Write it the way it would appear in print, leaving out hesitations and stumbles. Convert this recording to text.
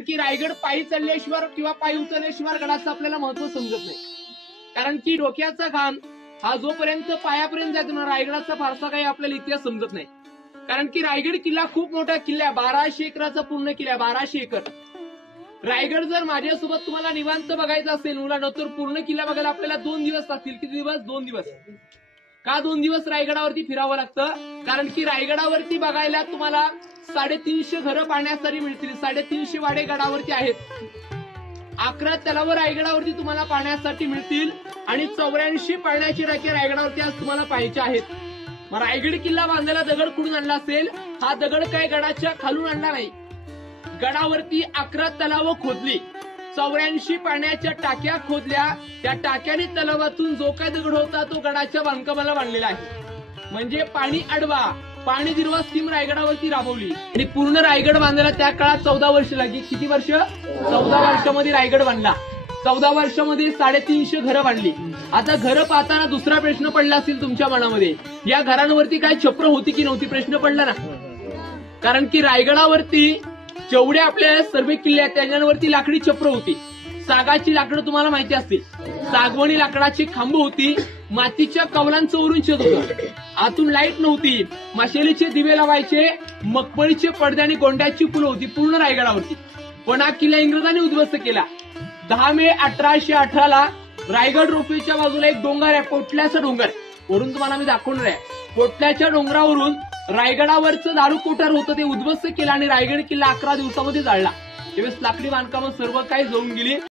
की रायगड पायी चढल्याशिवाय किंवा पायी उचलल्याशिवाय गडाचं आपल्याला महत्व समजत नाही. कारण की डोक्याचा घाम हा जोपर्यंत पायापर्यंत जातो ना, रायगडाचा फारसा काही आपल्याला इतिहास समजत नाही. कारण की रायगड किल्ला खूप मोठा किल्ला आहे, 1200 एकराचा पूर्ण किल्ला आहे, 1200 एकर. रायगड जर माझ्यासोबत तुम्हाला निवांत बघायचा असेल मुलांना, तर पूर्ण किल्ला बघायला आपल्याला 2 दिवस लागतील. किती दिवस? 2 दिवस. का 2 दिवस रायगडावरती फिरावं लागतं? कारण की रायगडावरती बघायला तुम्हाला 350 घरं पाहण्यासाठी मिळतील. 350 वाडे गडावरती आहेत. 11 तलाव रायगडावरती तुम्हाला पाहण्यासाठी मिळतील आणि 84 पाण्याची टाके रायगडावरती आज तुम्हाला पाहायचे आहेत. मग रायगड किल्ला बांधायला दगड कुठून आणला असेल? हा दगड काय गडाच्या खालून आणला नाही. गडावरती 11 तलाव खोदली, 84 पाण्याच्या टाक्या खोदल्या. त्या टाक्याने तलावातून जो काय दगड होता तो गडाच्या बांधकामाला बांधलेला आहे. म्हणजे पाणी अडवा, पाणी जिरवा स्कीम रायगडावरती राबवली आणि पूर्ण रायगड बांधायला त्या काळात 14 वर्ष लागली. किती वर्ष? 14 वर्षामध्ये रायगड बांधला. 14 वर्षामध्ये 350 घरं बांधली. आता घरं पाहताना दुसरा प्रश्न पडला असेल तुमच्या मनामध्ये, या घरांवरती काय छप्र होती की नव्हती? प्रश्न पडला ना. कारण की रायगडावरती जेवढे आपल्या सर्व किल्ले आहेत त्याच्यावरती लाकडी छप्र होती. सागाची लाकडं तुम्हाला माहिती असतील. सागवणी लाकडाची खांब होती. मातीच्या कवलांचं वरून छत होतं. आतून लाईट नव्हती. माशेलीचे दिवे लावायचे. मखमलीचे पडदे आणि गोंड्याची फुलं होती पूर्ण रायगडावरती. पण हा किल्ला इंग्रजांनी उद्ध्वस्त केला. 10 मे 1818 रायगड रोपवेच्या बाजूला एक डोंगर आहे, पोटल्याचा डोंगर. वरून तुम्हाला मी दाखवणार आहे. पोटल्याच्या डोंगरावरून रायगडावरचं दारू कोठार होतं ते उद्ध्वस्त केलं आणि रायगड किल्ला 11 दिवसामध्ये जाळला. त्यावेळेस लाकडी बांधकामं सर्व काही जळून गेली.